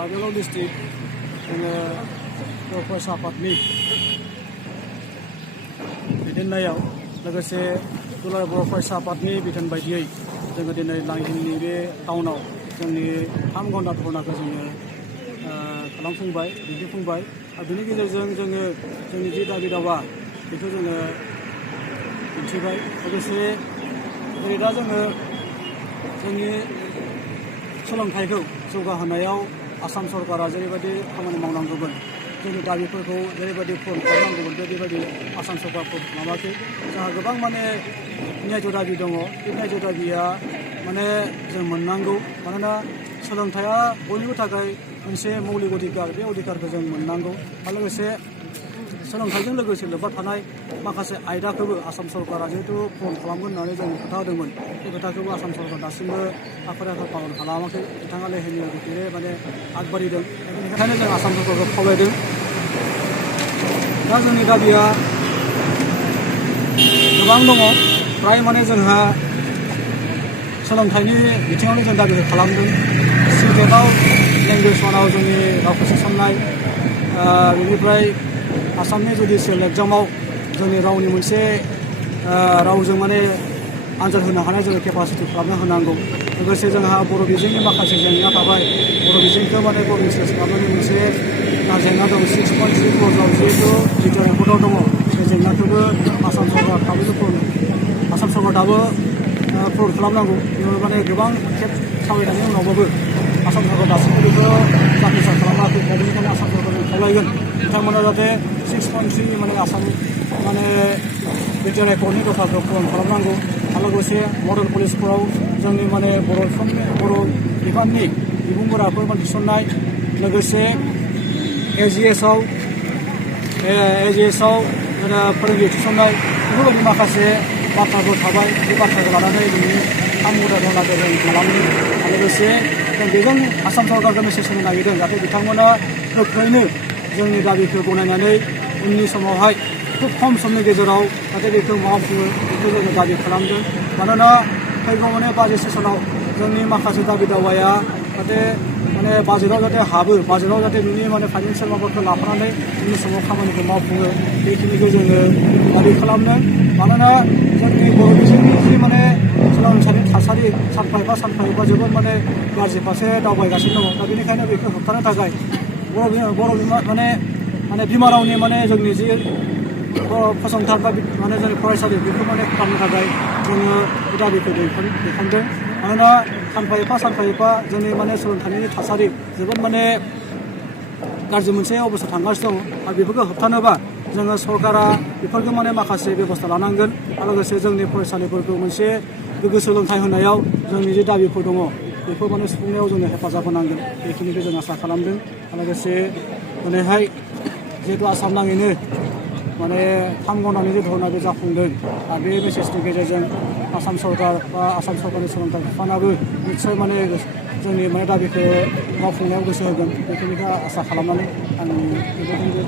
Karbi Anglong district जोङो बर' फरायसा आफादनि दैदेननायाव लोगोसे दुलाराय बर' फरायसा आफादनि बिथोन बायदियै जोङो दिनै लांहिनि बे टाउनाव जोंनि 3 घन्टा धरनाखौ जोङो खालामफुंबाय दिन्थिफुंबाय आरो बेनि गेजेरजों जोङो जोंनि जि दाबि दावा बेखौ जोङो दिन्थिबाय लोगोसे जेरै दा जोङो जोंनि सोलोंथाइखौ जौगाहोनायाव आसाम सरकारा जेरैबायदि खामानि मावनांगौमोन जोंनि दाबिफोरखौ जेरैबायदि पूर्ण खालामनांगौमोन बेबायदि आसाम सरकारखौ खालामाखै जोंहा गोबां माने न्याय्य दाबि दङ बे न्याय्य दाबिया माने जों मोननांगौ मानोना सोलोंथाइया बयनिबो थाखाय मोनसे मौलिक अधिकार बे अधिकारखौ जों मोननांगौ आरो लोगोसे सोलोंथाइजों लोगोसे लोब्बा थानाय माखासे आयदाखौबो आसाम सरकारा जिहेतु पूर्ण खालामगोन होननानै जों खोथा होदोंमोन बे खोथाखौबो आसाम सरकार दासिमबो आखर पालन खालामाखै बिथाङा लेहेनि बिदिनो माने आगबारिदों बेनिखायनो जों आसाम सरकारखौ खावलायदों दा जोंनि दाबिया गोबां दङ फ्राय माने जोंहा सोलोंथाइनि बिथिङावनो जों दाबिखौ खालामदों सिटेटआव लेंगुवेज वानाव जोंनि रावखौ सोसननाय बेनिफ्राय आसामनि जुडिसियेल एग्जामाव जोंनि रावनि मोनसे रावजों माने आनजाद होनो हानाय जोङो केपासिटि खालामना होनांगौ लोगोसे जोंहा बर' बिजोंनि माखासे जेंना थाबाय बर' बिजोंखौ माने बर' रिसार्च खालामनायनि मोनसे जेंना दं 6.3 क्ल'जआव जिहेतु जिटिआर रिपर्टआव दङ बे जेंनाखौबो आसाम सरकार आसाम सरकार दाबो पूर्ण खालामनांगौ माने गोबां खेब सावरायनायनि उनावबाबो आसाम सरकार दासिमबो बेखौ जाफुंसार खालामाखै बेनिखायनो आसाम सरकारजों खावलायगोन बिथांमोना जाहाथे 6.3 माने आसाम माने जिटिआर रिपर्टनि दफाखौ पूर्ण खालामनांगौ आरो लोगोसे मडेल कलेजफोराव जोंनि माने बर' बिफाननि बिबुंगोराफोर थिसननाय लोगोसे एजिएसआव फोरोंगिरि थिसननाय बेफोरबायदि माखासे बाथ्राफोर थाबाय बे बाथ्राखौ लानानै जोंनि 3 घन्टा धरनाखौ जों खालामो आरो लोगोसे जों बेजों आसाम सरकारखौ मेसेज होनो नागिरदों जाहाथे बिथांमोना गोख्रैनो जोंनि दाबिखौ गनायनानै उननि समावहाय खुब खम समनि गेजेराव जाहाथे बेखौ मावफुङो बेखौ जोङो दाबि खालामदों मानोना फैगौ माने बाजेट सेसनाव जोंनि माखासे दाबि दावाया जाहाथे माने बाजेटआव जाहाथे हाबो बाजेटआव जाहाथे बिनि माने फाइनान्सियेल माबाखौ लाफानानै उननि समाव खामानिखौ मावफुङो बेखिनिखौ जोङो दाबि खालामदों मानोना जोंनि बर' बिजोंनि जि माने सोलोंथाइनि थासारि सानफा एफा जोबोद माने गाज्रि फारसे दावबायगासिनो दङ दा बेनिखायनो बेखौ होबथानो थाखाय बर' माने बिमा रावनि माने जोंनि जि फसंथान बा माने जोंनि फरायसालि बेखौ माने खालामनो थाखाय जोङो बे दाबिखौ दैखांदों मानोना सानफा एफा जोंनि माने सोलोंथाइनि थासारि जोबोद माने गाज्रि मोनसे अबस्था थांगासिनो दङ आरो बेफोरखौ होबथानोबा जोङो सरकारा बेफोरखौ माने माखासे बेबस्था लानांगोन आरो लोगोसे जोंनि फरायसालिफोरखौ मोनसे गोग्गो सोलोंथाइ होनायाव जोंनि जे दाबिफोर दङ बेखौ माने सुफुंनायाव जोंनो हेफाजाब होनांगोन बेखिनिखौ जों आसा खालामदों आरो लोगोसे दिनैहाय जिहेतु आसाम नाङैनो माने 3 घन्टानि जे धरना बे जाफुंदों आरो बे मेसेजनि गेजेरजों आसाम सरकार बा आसाम सरकारनि सोलोंथाइ बिफानाबो निस्सय माने जोंनि माने दाबिखौ मावफुंनायाव गोसो होगोन बेखिनिखौ आसा खालामनानै आं बेबायदिनो